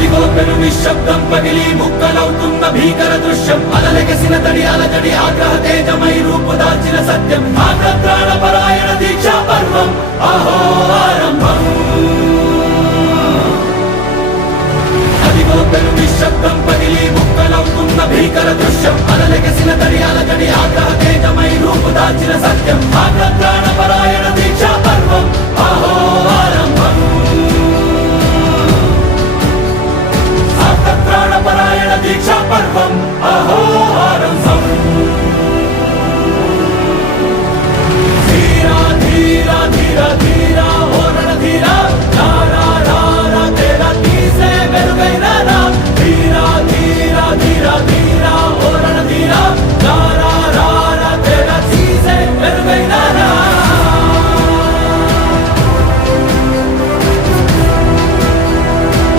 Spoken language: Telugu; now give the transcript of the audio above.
అదిగో పెను నిశ్శబ్దం పగిలి ముక్కలవుతున్న భీకర దృశ్యం అలలెగసిన తడి అలజడి ఆగ్రహ తేజమై రూపుదాల్చిన సత్యం ఆగ్రత్రాణ పరాయణ దీక్షా పర్వం అహో ఆరంభం అదిగో పెను నిశ్శబ్దం పగిలి ముక్కలవుతున్న భీకర దృశ్యం అలలెగసిన తడి అలజడి ఆగ్రహ తేజమై రూపుదాల్చిన సత్యం ఆగ్రత్రాణ పరాయణ